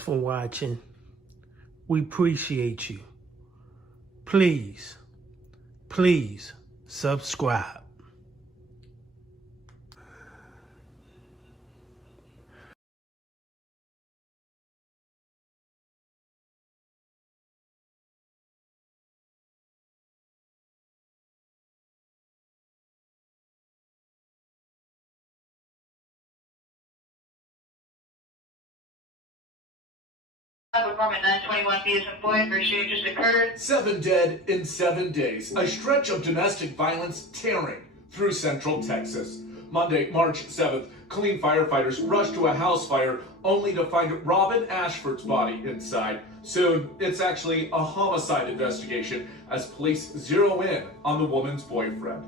For watching. We appreciate you. Please subscribe. Apartment 921 Peterson Point, where shooting just occurred. 7 dead in 7 days. A stretch of domestic violence tearing through central Texas. Monday, March 7th, KILLEEN firefighters rushed to a house fire only to find Robin Ashford's body inside. Soon, it's actually a homicide investigation as police zero in on the woman's boyfriend.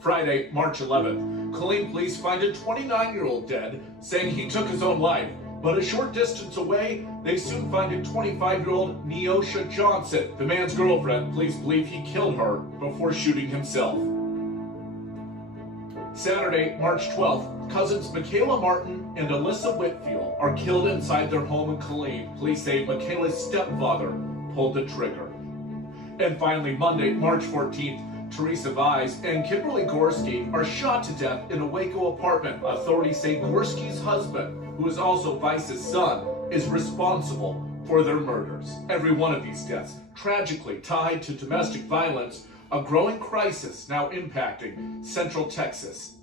Friday, March 11th, KILLEEN police find a 29-year-old dead, saying he took his own life. But a short distance away, they soon find a 25-year-old Neosha Johnson. The man's girlfriend, police believe he killed her before shooting himself. Saturday, March 12th, cousins MAKAYLA Martin and ALYSSA Whitfield are killed inside their home in KILLEEN. Police say MAKAYLA's stepfather pulled the trigger. And finally, Monday, March 14th, TERESA VISE'S and KIMBERLY are shot to death in a Waco apartment. Authorities say GORSKI'S husband, who is also VISE'S son, is responsible for their murders. Every one of these deaths tragically tied to domestic violence, a growing crisis now impacting Central Texas.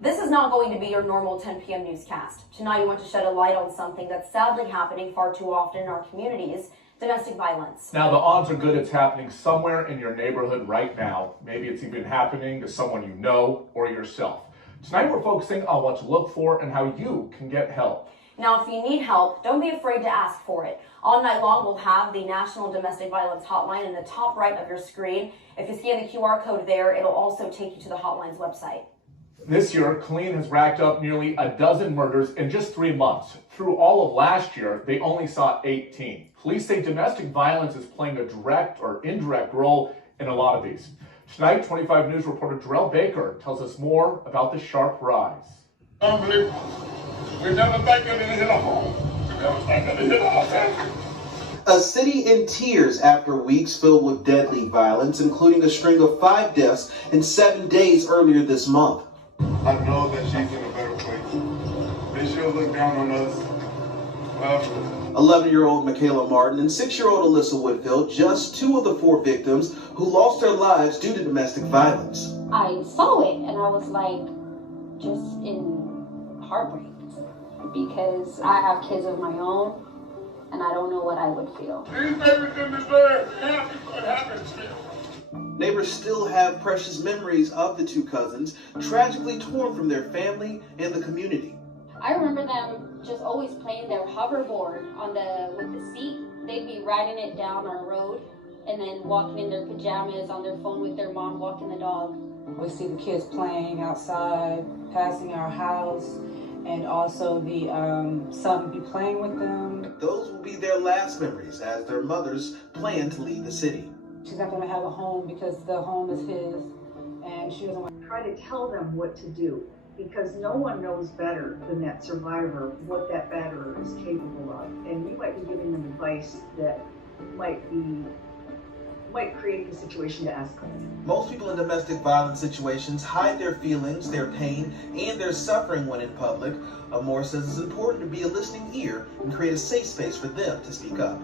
This is not going to be your normal 10 p.m. newscast. Tonight, we want to shed a light on something that's sadly happening far too often in our communities: domestic violence. Now, the odds are good it's happening somewhere in your neighborhood right now. Maybe it's even happening to someone you know or yourself. Tonight, we're focusing on what to look for and how you can get help. Now, if you need help, don't be afraid to ask for it. All night long, we'll have the National Domestic Violence Hotline in the top right of your screen. If you scan the QR code there, it'll also take you to the hotline's website. This year, KILLEEN has racked up nearly a dozen murders in just 3 months. Through all of last year, they only saw 18. Police say domestic violence is playing a direct or indirect role in a lot of these. Tonight, 25 News reporter Jarrell Baker tells us more about the sharp rise. Unbelievable. We never think it hit a home. We never think it hit a family. A city in tears after weeks filled with deadly violence, including a string of 5 deaths in 7 days earlier this month. I know that she's in a better place. They should look down on us. 11-year-old MAKAYLA Martin and 6-year-old ALYSSA Whitfield, just 2 of the 4 victims who lost their lives due to domestic violence. I saw it and I was like, just in heartbreak, because I have kids of my own and I don't know what I would feel. These neighbors in this area, what happens to them? Neighbors still have precious memories of the 2 cousins, tragically torn from their family and the community. I remember them just always playing their hoverboard with the seat. They'd be riding it down our road and then walking in their pajamas on their phone with their mom walking the dog. We see the kids playing outside, passing our house, and also the son be playing with them. Those will be their last memories as their mothers plan to leave the city. She's not going to have a home because the home is his, and she doesn't want to try to tell them what to do, because no one knows better than that survivor what that batterer is capable of. And you might be giving them advice that might create the situation to escalate. Most people in domestic violence situations hide their feelings, their pain, and their suffering when in public. Amore says it's important to be a listening ear and create a safe space for them to speak up.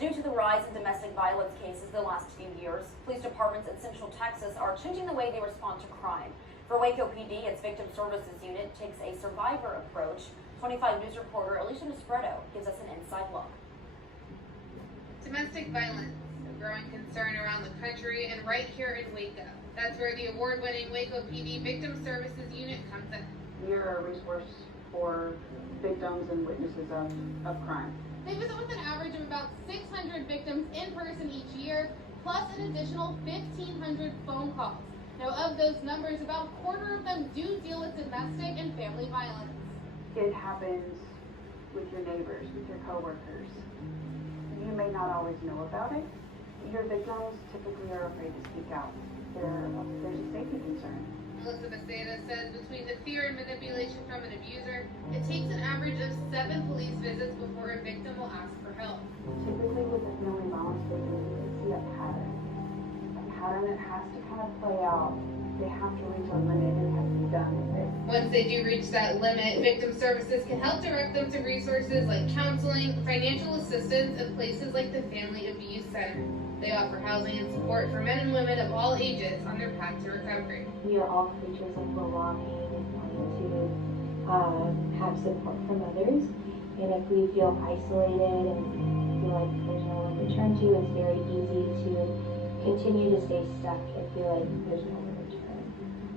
Due to the rise in domestic violence cases the last few years, police departments in Central Texas are changing the way they respond to crime. For Waco PD, its Victim Services Unit takes a survivor approach. 25 News reporter ALYSSA gives us an inside look. Domestic violence, a growing concern around the country and right here in Waco. That's where the award-winning Waco PD Victim Services Unit comes in. We are a resource for victims and witnesses of crime. They visit with an average of about 600 victims in person each year, plus an additional 1,500 phone calls. Now, of those numbers, about a quarter of them do deal with domestic and family violence. It happens with your neighbors, with your coworkers. You may not always know about it. Your victims typically are afraid to speak out. there's a safety concern. ALYSSA says between the fear and manipulation from an abuser, it takes an average of 7 police visits before a victim will ask for help. Typically with a family violence victim, you can see a pattern that has to kind of play out. They have to reach a limit and have to be done with it. Once they do reach that limit, victim services can help direct them to resources like counseling, financial assistance, and places like the Family Abuse Center. They offer housing and support for men and women of all ages on their path to recovery. We are all creatures of belonging and wanting to have support from others. And if we feel isolated and feel like there's no one to turn to, it's very easy to continue to stay stuck and feel like there's no one to turn.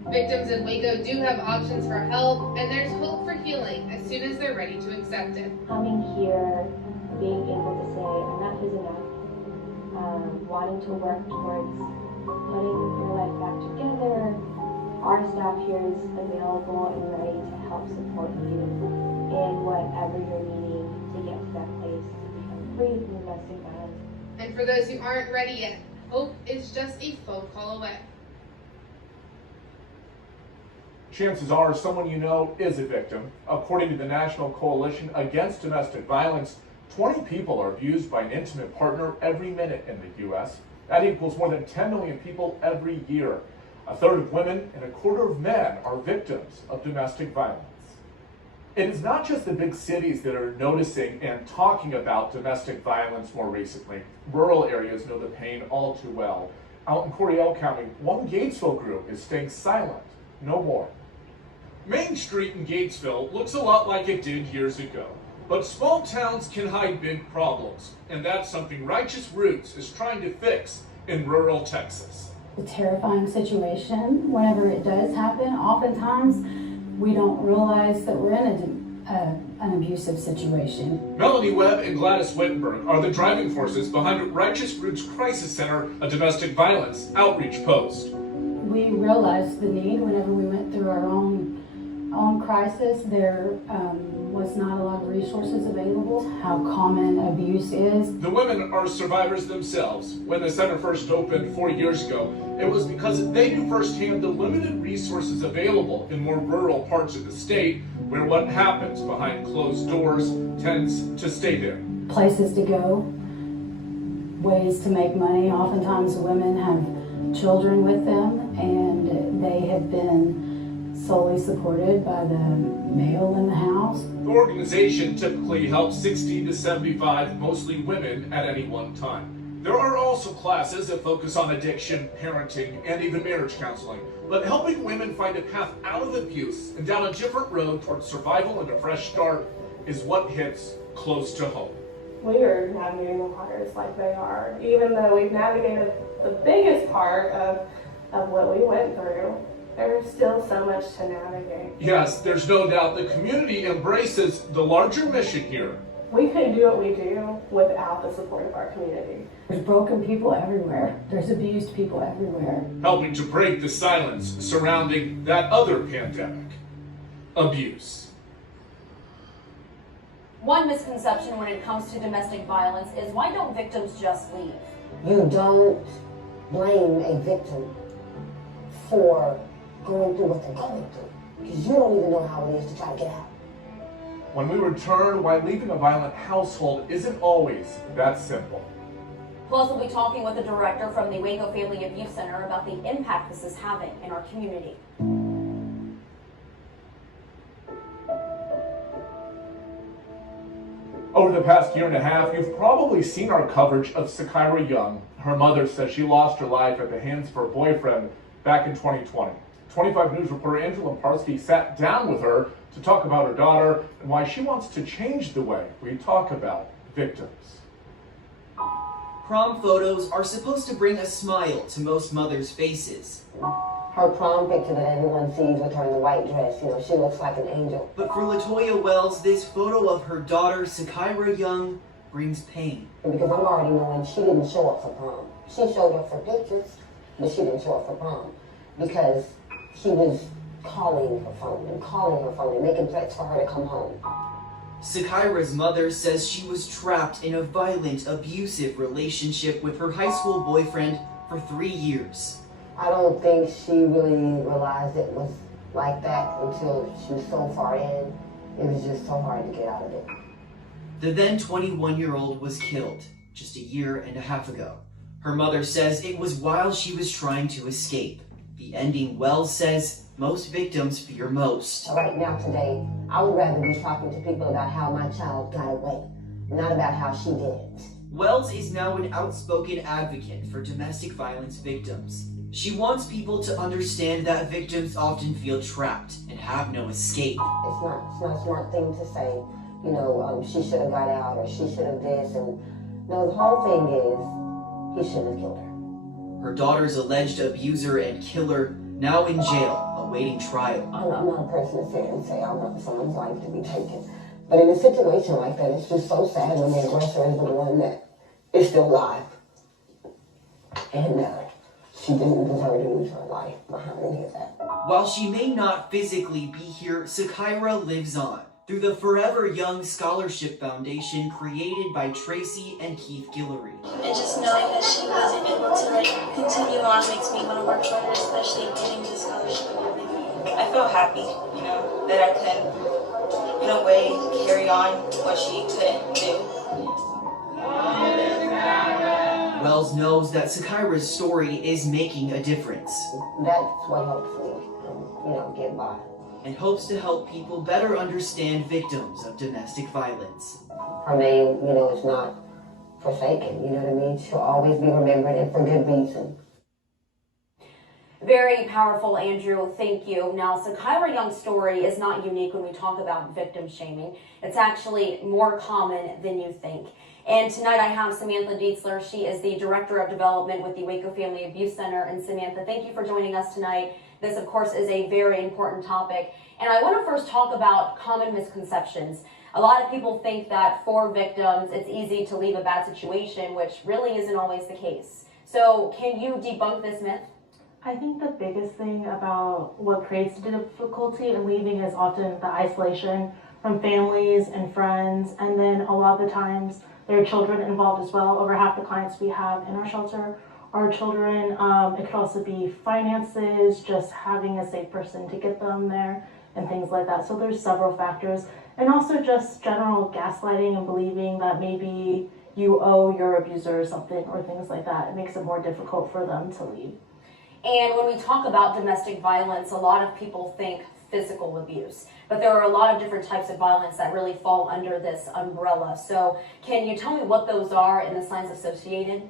Victims in Waco do have options for help, and there's hope for healing as soon as they're ready to accept it. Coming here, being able to say enough is enough, wanting to work towards putting your life back together. Our staff here is available and ready to help support you in whatever you're needing to get to that place to become free from domestic violence. And for those who aren't ready yet, hope is just a phone call away. Chances are someone you know is a victim. According to the National Coalition Against Domestic Violence, 20 people are abused by an intimate partner every minute in the U.S. That equals more than 10 million people every year. A third of women and a quarter of men are victims of domestic violence. It is not just the big cities that are noticing and talking about domestic violence more recently. Rural areas know the pain all too well. Out in Coryell County, one Gatesville group is staying silent. No more. Main Street in Gatesville looks a lot like it did years ago. But small towns can hide big problems, and that's something Righteous Roots is trying to fix in rural Texas. A terrifying situation, whenever it does happen, oftentimes we don't realize that we're in an abusive situation. Melanie Webb and Gladys Wittenberg are the driving forces behind Righteous Roots Crisis Center, a domestic violence outreach post. We realized the need whenever we went through our own crisis. There was not a lot of resources available, how common abuse is. The women are survivors themselves. When the center first opened 4 years ago, it was because they knew firsthand the limited resources available in more rural parts of the state, where what happens behind closed doors tends to stay there. Places to go, ways to make money. Oftentimes women have children with them, and they have been solely supported by the male in the house. The organization typically helps 60 to 75, mostly women, at any one time. There are also classes that focus on addiction, parenting, and even marriage counseling. But helping women find a path out of abuse and down a different road towards survival and a fresh start is what hits close to home. We are navigating the waters like they are. Even though we've navigated the biggest part of what we went through, there's still so much to navigate. Yes, there's no doubt the community embraces the larger mission here. We couldn't do what we do without the support of our community. There's broken people everywhere. There's abused people everywhere. Helping to break the silence surrounding that other pandemic, abuse. One misconception when it comes to domestic violence is, why don't victims just leave? You don't blame a victim for going through what they're going through, because you don't even know how it is to try to get out. When we return, why leaving a violent household isn't always that simple. Plus, we'll be talking with the director from the Waco Family Abuse Center about the impact this is having in our community. Over the past year and a half, you've probably seen our coverage of Sakira Young. Her mother says she lost her life at the hands of her boyfriend back in 2020. 25 News reporter Andrew Lemparski sat down with her to talk about her daughter and why she wants to change the way we talk about victims. Prom photos are supposed to bring a smile to most mothers' faces. Her prom picture that everyone sees with her in the white dress, she looks like an angel. But for LaToya Wells, this photo of her daughter, Sakira Young, brings pain. Because I'm already knowing she didn't show up for prom. She showed up for pictures, but she didn't show up for prom. Because she was calling her phone and making threats for her to come home. Sakira's mother says she was trapped in a violent, abusive relationship with her high school boyfriend for 3 years. I don't think she really realized it was like that until she was so far in. It was just so hard to get out of it. The then 21-year-old was killed just a year and a half ago. Her mother says it was while she was trying to escape. The ending Wells says most victims fear most. Right now, today, I would rather be talking to people about how my child got away, not about how she did it. Wells is now an outspoken advocate for domestic violence victims. She wants people to understand that victims often feel trapped and have no escape. It's not a smart thing to say, you know, she should have got out or she should have this. And no, the whole thing is, he shouldn't have killed her. Her daughter's alleged abuser and killer now in jail, awaiting trial. I'm not a person to sit and say I want someone's life to be taken. But in a situation like that, it's just so sad when the aggressor is the one that is still alive. And she didn't deserve to lose her life behind any of that. While she may not physically be here, Sakira lives on through the Forever Young Scholarship Foundation created by Tracy and Keith Guillory. And just knowing that she wasn't able to continue on makes me want to work harder, especially getting the scholarship and everything. I feel happy, you know, that I could, in a way, carry on what she couldn't do. Wells knows that Sakira's story is making a difference. That's what helps me, you know, get by. And hopes to help people better understand victims of domestic violence. Her name, you know, is not forsaken, you know what I mean? She'll always be remembered, and for good reason. Very powerful, Andrew. Thank you. Now, Sakira Young's story is not unique when we talk about victim shaming. It's actually more common than you think. And tonight I have Samantha Dietzler. She is the Director of Development with the Waco Family Abuse Center. And Samantha, thank you for joining us tonight. This, of course, is a very important topic. And I want to first talk about common misconceptions. A lot of people think that for victims, it's easy to leave a bad situation, which really isn't always the case. So can you debunk this myth? I think the biggest thing about what creates the difficulty in leaving is often the isolation from families and friends. And then a lot of the times there are children involved as well. Over half the clients we have in our shelter are children. It could also be finances, just having a safe person to get them there and things like that. So there's several factors. And also just general gaslighting and believing that maybe you owe your abuser something or things like that. It makes it more difficult for them to leave. And when we talk about domestic violence, a lot of people think physical abuse, but there are a lot of different types of violence that really fall under this umbrella. So can you tell me what those are and the signs associated?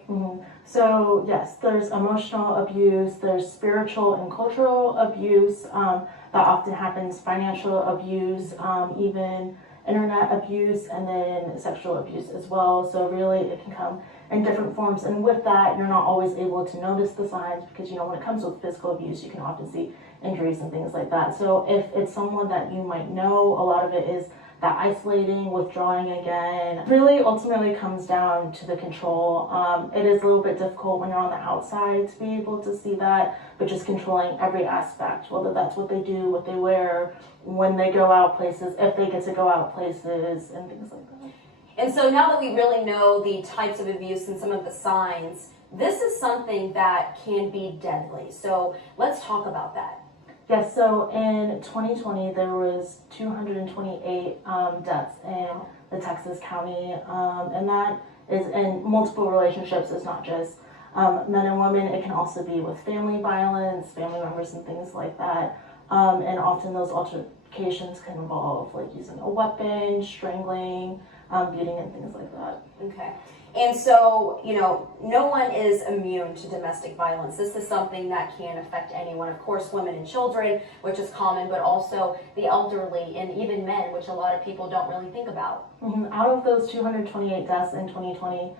So yes, there's emotional abuse, there's spiritual and cultural abuse that often happens, financial abuse, even internet abuse, and then sexual abuse as well. So really it can come in different forms, and with that you're not always able to notice the signs because, you know, when it comes with physical abuse you can often see injuries and things like that. So if it's someone that you might know, a lot of it is that isolating, withdrawing again. Really ultimately comes down to the control. It is a little bit difficult when you're on the outside to be able to see that, but just controlling every aspect, whether that's what they do, what they wear, when they go out places, if they get to go out places, and things like that. And so now that we really know the types of abuse and some of the signs, this is something that can be deadly. So let's talk about that. Yes, so in 2020, there was 228 deaths in the Texas County, and that is in multiple relationships. It's not just men and women. It can also be with family violence, family members and things like that. And often those altercations can involve like using a weapon, strangling, beating and things like that. Okay. And so, you know, no one is immune to domestic violence. This is something that can affect anyone. Of course, women and children, which is common, but also the elderly and even men, which a lot of people don't really think about. Out of those 228 deaths in 2020,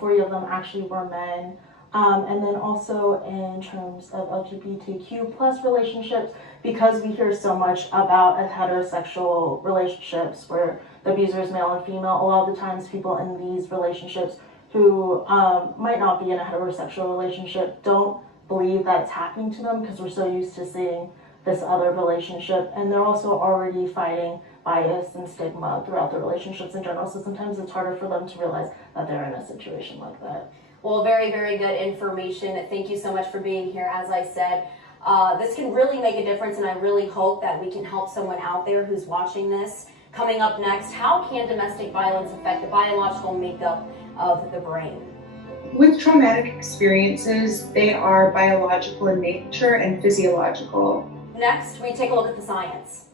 40 of them actually were men. And then also in terms of LGBTQ plus relationships, because we hear so much about heterosexual relationships where the abuser is male and female, a lot of the times people in these relationships who might not be in a heterosexual relationship don't believe that it's happening to them because we're so used to seeing this other relationship, and they're also already fighting bias and stigma throughout the relationships in general, so sometimes it's harder for them to realize that they're in a situation like that. Well, very, very good information. Thank you so much for being here. As I said, this can really make a difference, and I really hope that we can help someone out there who's watching this. Coming up next, how can domestic violence affect the biological makeup of the brain? With traumatic experiences, they are biological in nature and physiological. Next, we take a look at the science.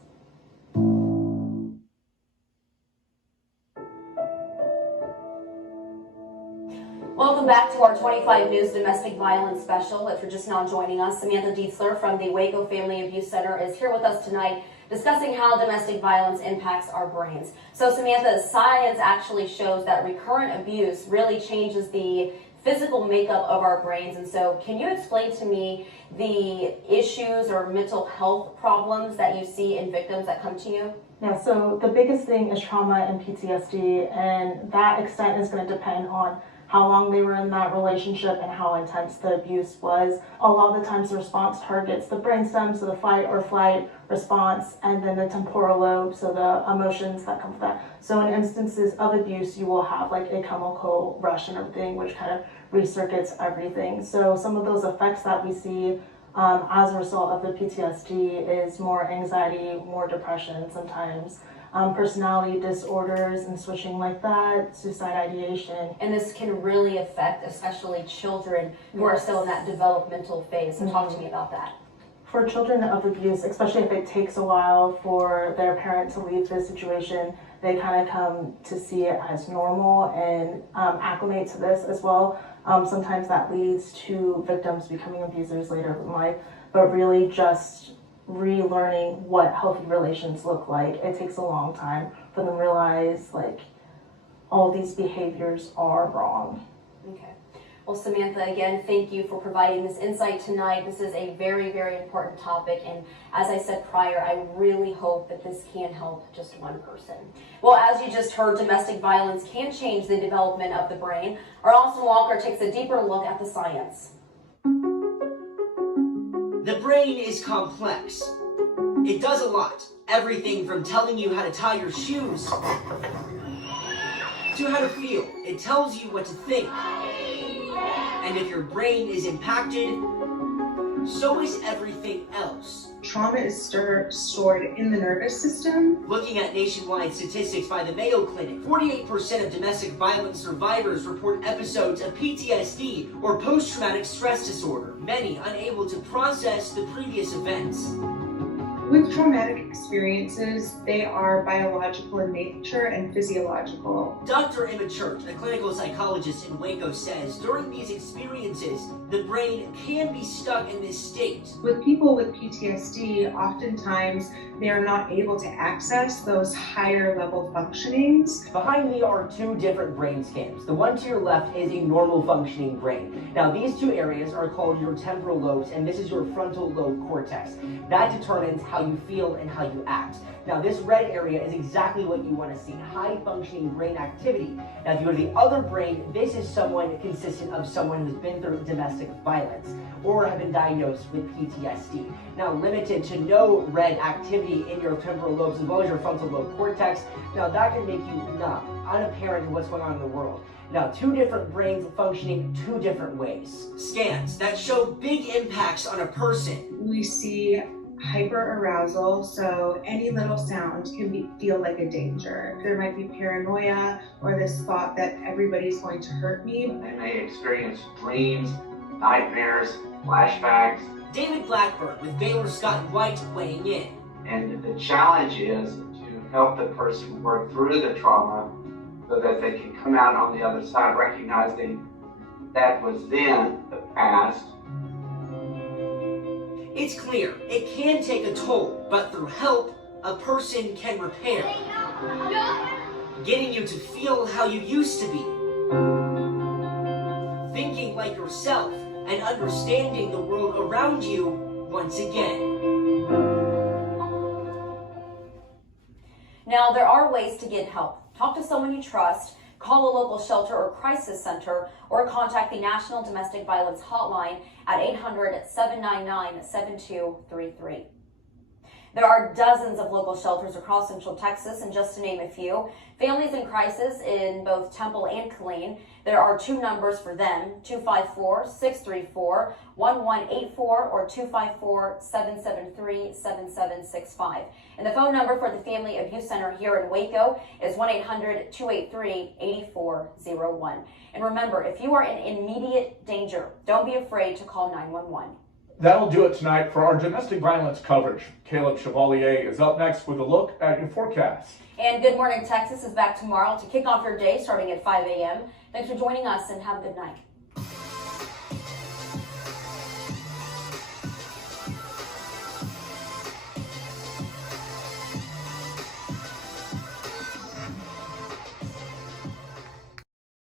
Welcome back to our 25 News Domestic Violence Special. If you're just now joining us, Samantha Dietzler from the Waco Family Abuse Center is here with us tonight discussing how domestic violence impacts our brains. So Samantha, science actually shows that recurrent abuse really changes the physical makeup of our brains. And so can you explain to me the issues or mental health problems that you see in victims that come to you? Yeah, so the biggest thing is trauma and PTSD, and that extent is going to depend on how long they were in that relationship and how intense the abuse was. A lot of the times the response targets the brainstem, so the fight or flight response, and then the temporal lobe, so the emotions that come from that. So in instances of abuse, you will have like a chemical rush and everything, which kind of recircuits everything. So some of those effects that we see as a result of the PTSD is more anxiety, more depression sometimes, personality disorders and switching like that, suicide ideation. And this can really affect especially children who are still in that developmental phase. So talk to me about that. For children of abuse, especially if it takes a while for their parent to leave the situation, they kind of come to see it as normal and acclimate to this as well. Sometimes that leads to victims becoming abusers later in life, but really just relearning what healthy relations look like. It takes a long time for them to realize like all these behaviors are wrong. Okay. Well, Samantha, again, thank you for providing this insight tonight. This is a very, very important topic, and as I said prior, I really hope that this can help just one person. Well, as you just heard, domestic violence can change the development of the brain. Our Austin Walker takes a deeper look at the science. The brain is complex. It does a lot. Everything from telling you how to tie your shoes to how to feel. It tells you what to think. And if your brain is impacted, so is everything else. Trauma is stored in the nervous system. Looking at nationwide statistics by the Mayo Clinic, 48% of domestic violence survivors report episodes of PTSD or post-traumatic stress disorder, many unable to process the previous events. With traumatic experiences, they are biological in nature and physiological. Dr. Emma Church, a clinical psychologist in Waco, says during these experiences, the brain can be stuck in this state. With people with PTSD, oftentimes they are not able to access those higher level functionings. Behind me are two different brain scans. The one to your left is a normal functioning brain. Now these two areas are called your temporal lobes, and this is your frontal lobe cortex. That determines how you feel and how you act. Now this red area is exactly what you want to see, high functioning brain activity. Now if you go to the other brain, this is someone consistent of someone who's been through domestic violence or have been diagnosed with PTSD. Now limited to no red activity in your temporal lobes as well as your frontal lobe cortex. Now that can make you numb, unapparent to what's going on in the world. Now, two different brains functioning two different ways. Scans that show big impacts on a person. We see hyperarousal, so any little sound can feel like a danger. There might be paranoia or this thought that everybody's going to hurt me. They may experience dreams, nightmares, flashbacks. David Blackburn with Baylor Scott & White weighing in. And the challenge is to help the person work through the trauma so that they can come out on the other side recognizing that was then the past. It's clear it can take a toll, but through help, a person can repair. Getting you to feel how you used to be. Thinking like yourself and understanding the world around you once again. Now, there are ways to get help. Talk to someone you trust, call a local shelter or crisis center, or contact the National Domestic Violence Hotline at 800-799-7233. There are dozens of local shelters across Central Texas, and just to name a few, Families in Crisis in both Temple and Killeen. There are 2 numbers for them, 254-634-1184 or 254-773-7765. And the phone number for the Family Abuse Center here in Waco is 1-800-283-8401. And remember, if you are in immediate danger, don't be afraid to call 911. That'll do it tonight for our domestic violence coverage. Caleb Chevalier is up next with a look at your forecast. And Good Morning Texas is back tomorrow to kick off your day starting at 5 a.m. Thanks for joining us and have a good night.